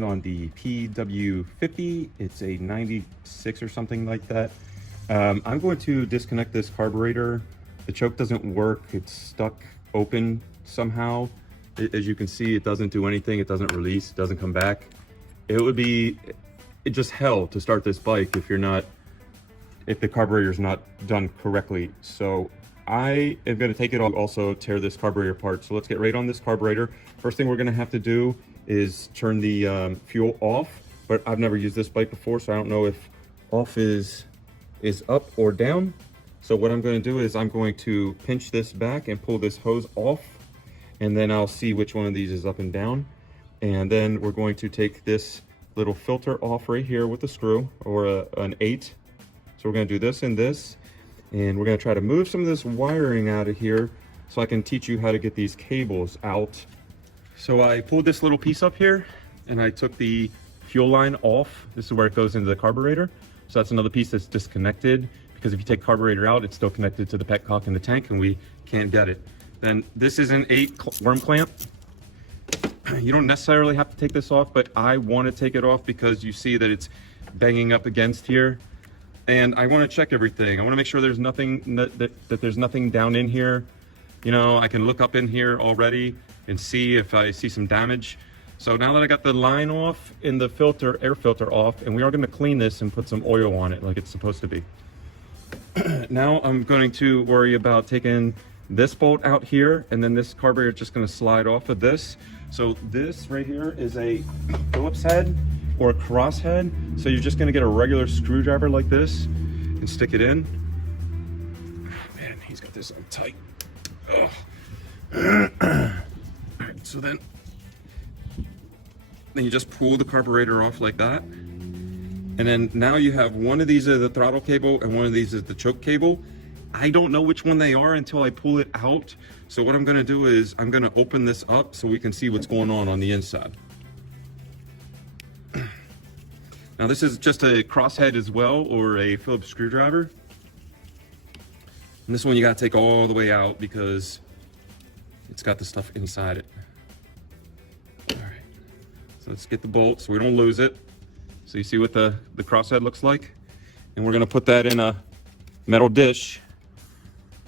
on the PW50. It's a 96 or something like that. I'm going to disconnect this carburetor. The choke doesn't work. It's stuck open somehow. As you can see, it doesn't do anything. It doesn't release, it doesn't come back. It would be just hell to start this bike if the carburetor is not done correctly. So I am going to take it off, also tear this carburetor apart. So let's get right on this carburetor. First thing we're going to have to do is turn the fuel off, but I've never used this bike before, so I don't know if off is up or down. So what I'm going to do is I'm going to pinch this back and pull this hose off, and then I'll see which one of these is up and down. And then we're going to take this little filter off right here with a screw, or an 8. So we're going to do this and this, and we're going to try to move some of this wiring out of here so I can teach you how to get these cables out. So I pulled this little piece up here and I took the fuel line off. This is where it goes into the carburetor. So that's another piece that's disconnected, because if you take carburetor out, it's still connected to the petcock in the tank and we can't get it. Then this is an 8 worm clamp. You don't necessarily have to take this off, but I want to take it off because you see that it's banging up against here. And I want to check everything. I want to make sure there's nothing, that there's nothing down in here. You know, I can look up in here already and see if I see some damage. So now that I got the line off and the filter, air filter off, and we are going to clean this and put some oil on it like it's supposed to be. Now I'm going to worry about taking this bolt out here, and then this carburetor is just going to slide off of this. So this right here is a Phillips head or a cross head. So you're just going to get a regular screwdriver like this and stick it in. Man, he's got this on tight. Oh. Alright, so then you just pull the carburetor off like that. And then now you have one of these is the throttle cable and one of these is the choke cable. I don't know which one they are until I pull it out. So what I'm going to do is I'm going to open this up so we can see what's going on the inside. Now this is just a crosshead as well, or a Phillips screwdriver. And this one you got to take all the way out because it's got the stuff inside it. All right, so let's get the bolt so we don't lose it. So you see what the crosshead looks like? And we're going to put that in a metal dish.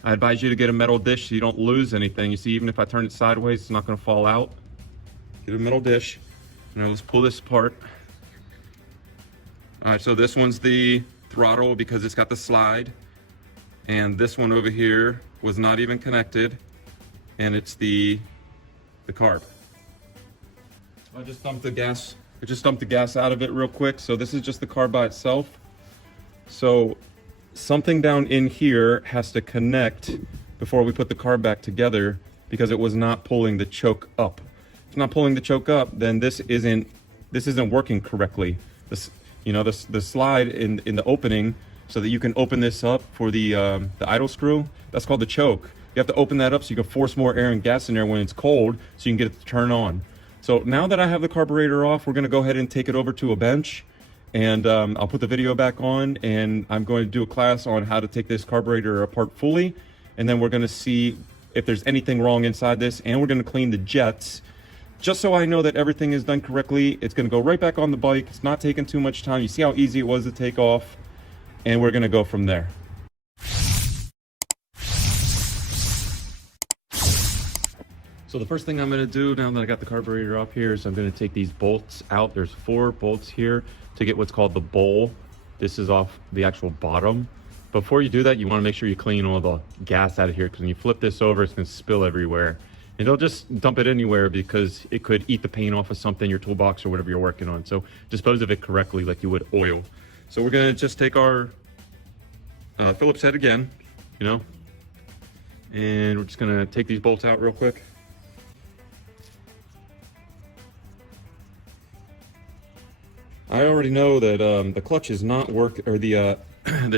I advise you to get a metal dish so you don't lose anything. You see, even if I turn it sideways, it's not going to fall out. Get a metal dish. Now let's pull this apart. All right, so this one's the throttle because it's got the slide. And this one over here was not even connected. And it's the carb. I just dumped the gas out of it real quick. So this is just the carb by itself. So something down in here has to connect before we put the carb back together, because it was not pulling the choke up. If it's not pulling the choke up, then this isn't working correctly. The slide in the opening, so that you can open this up for the idle screw, that's called the choke. You have to open that up so you can force more air and gas in there when it's cold, so you can get it to turn on. So now that I have the carburetor off, we're going to go ahead and take it over to a bench. And I'll put the video back on, and I'm going to do a class on how to take this carburetor apart fully. And then we're going to see if there's anything wrong inside this, and we're going to clean the jets. Just so I know that everything is done correctly, it's going to go right back on the bike. It's not taking too much time. You see how easy it was to take off, and we're going to go from there. So the first thing I'm going to do now that I got the carburetor off here is I'm going to take these bolts out. There's 4 bolts here to get what's called the bowl. This is off the actual bottom. Before you do that, you want to make sure you clean all the gas out of here, because when you flip this over, it's going to spill everywhere. And don't just dump it anywhere, because it could eat the paint off of something, your toolbox or whatever you're working on. So dispose of it correctly like you would oil. So we're going to just take our Phillips head again, and we're just going to take these bolts out real quick. I already know that the clutch is not or the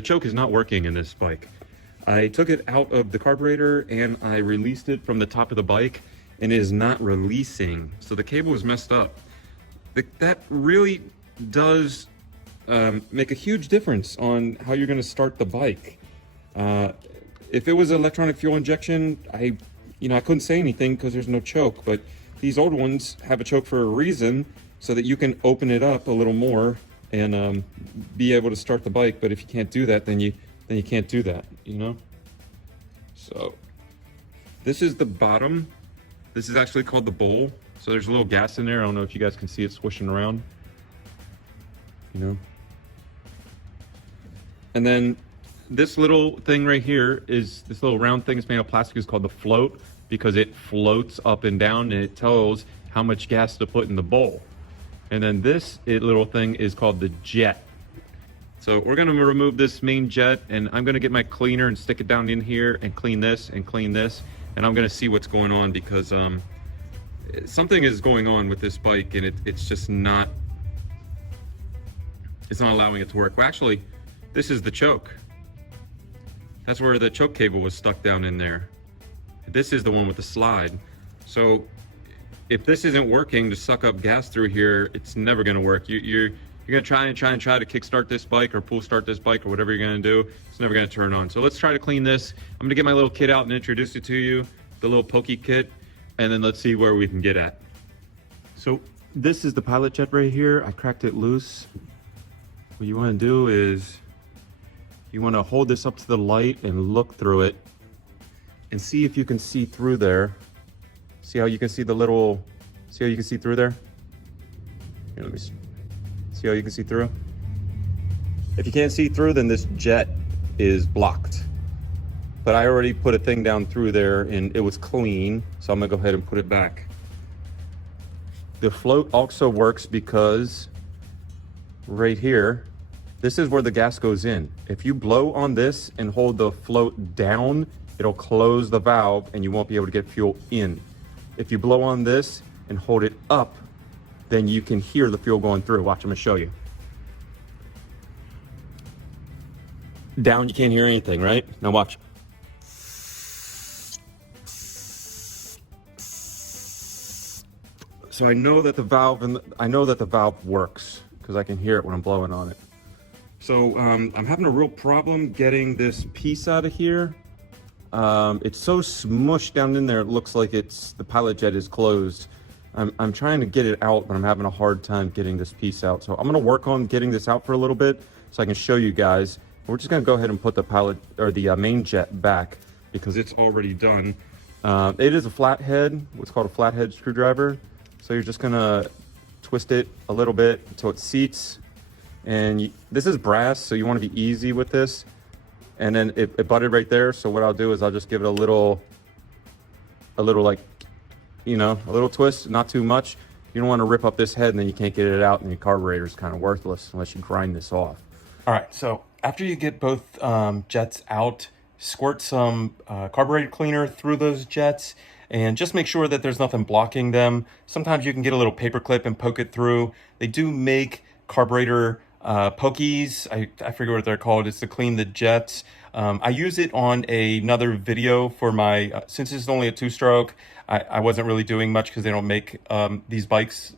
choke is not working in this bike. I took it out of the carburetor and I released it from the top of the bike, and it is not releasing. So the cable is messed up. That really does make a huge difference on how you're going to start the bike. If it was electronic fuel injection, I couldn't say anything because there's no choke, but these old ones have a choke for a reason, so that you can open it up a little more and be able to start the bike. But if you can't do that, then you can't do that, you know? So this is the bottom. This is actually called the bowl. So there's a little gas in there. I don't know if you guys can see it swishing around, you know? And then this little thing right here is this little round thing. It's made of plastic. Is called the float because it floats up and down and it tells how much gas to put in the bowl. And then this little thing is called the jet. So we're gonna remove this main jet, and I'm gonna get my cleaner and stick it down in here and clean this and clean this. And I'm gonna see what's going on because something is going on with this bike, and it's just not, it's not allowing it to work. Well, actually, this is the choke. That's where the choke cable was stuck down in there. This is the one with the slide. So if this isn't working to suck up gas through here, it's never gonna work. You're gonna try to kickstart this bike or pull start this bike or whatever you're gonna do. It's never gonna turn on. So let's try to clean this. I'm gonna get my little kit out and introduce it to you, the little pokey kit, and then let's see where we can get at. So this is the pilot jet right here. I cracked it loose. What you wanna do is you wanna hold this up to the light and look through it and see if you can see through there. See how you can see the little, see how you can see through there? Here, let me see how you can see through. If you can't see through, then this jet is blocked. But I already put a thing down through there and it was clean, so I'm gonna go ahead and put it back. The float also works because right here, this is where the gas goes in. If you blow on this and hold the float down, it'll close the valve and you won't be able to get fuel in. If you blow on this and hold it up, then you can hear the fuel going through. Watch, I'm gonna show you. Down, you can't hear anything, right? Now watch. So I know that the valve works because I can hear it when I'm blowing on it. So I'm having a real problem getting this piece out of here. It's so smushed down in there, it looks like the pilot jet is closed. I'm trying to get it out, but I'm having a hard time getting this piece out. So I'm gonna work on getting this out for a little bit so I can show you guys. We're just gonna go ahead and put the pilot or the main jet back because it's already done. It is a flathead, what's called a flathead screwdriver. So you're just gonna twist it a little bit until it seats. And this is brass, so you wanna be easy with this. And then it butted right there. So what I'll do is I'll just give it a little like, you know, a little twist, not too much. You don't want to rip up this head and then you can't get it out and your carburetor is kind of worthless unless you grind this off. All right, so after you get both jets out, squirt some carburetor cleaner through those jets and just make sure that there's nothing blocking them. Sometimes you can get a little paper clip and poke it through. They do make carburetor pokies. I forget what they're called. It's to clean the jets. I use it on another video for my, since it's only a 2-stroke, I wasn't really doing much because they don't make these bikes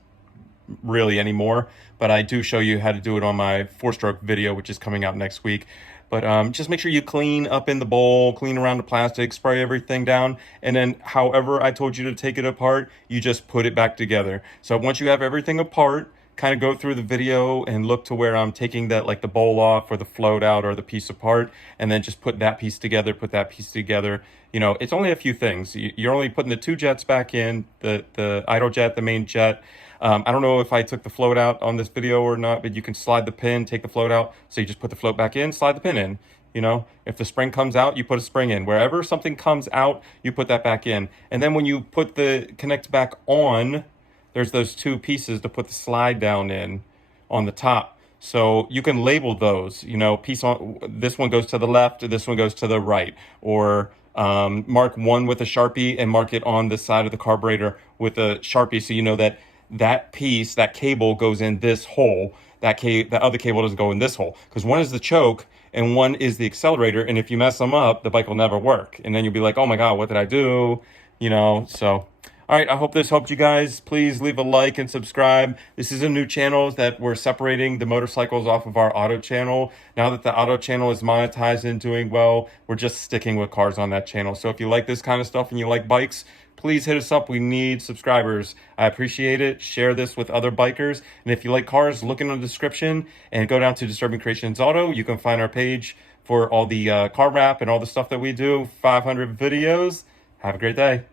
really anymore, but I do show you how to do it on my 4-stroke video, which is coming out next week. But just make sure you clean up in the bowl, clean around the plastic, spray everything down, and then however I told you to take it apart, you just put it back together. So once you have everything apart, kind of go through the video and look to where I'm taking that, like the bowl off or the float out or the piece apart, and then just put that piece together, put that piece together. You know, it's only a few things. You're only putting the 2 jets back in, the idle jet, the main jet. I don't know if I took the float out on this video or not, but you can slide the pin, take the float out. So you just put the float back in, slide the pin in. You know, if the spring comes out, you put a spring in. Wherever something comes out, you put that back in. And then when you put the connect back on, there's those 2 pieces to put the slide down in on the top. So you can label those, you know, piece on, this one goes to the left, this one goes to the right, or mark one with a Sharpie and mark it on the side of the carburetor with a Sharpie. So you know that that piece, that cable goes in this hole, that other cable doesn't go in this hole. Because one is the choke and one is the accelerator. And if you mess them up, the bike will never work. And then you'll be like, oh my God, what did I do? You know, so... All right, I hope this helped you guys. Please leave a like and subscribe. This is a new channel that we're separating the motorcycles off of our auto channel. Now that the auto channel is monetized and doing well, we're just sticking with cars on that channel. So if you like this kind of stuff and you like bikes, please hit us up. We need subscribers. I appreciate it. Share this with other bikers. And if you like cars, look in the description and go down to Disturbing Creations Auto. You can find our page for all the car wrap and all the stuff that we do. 500 videos. Have a great day.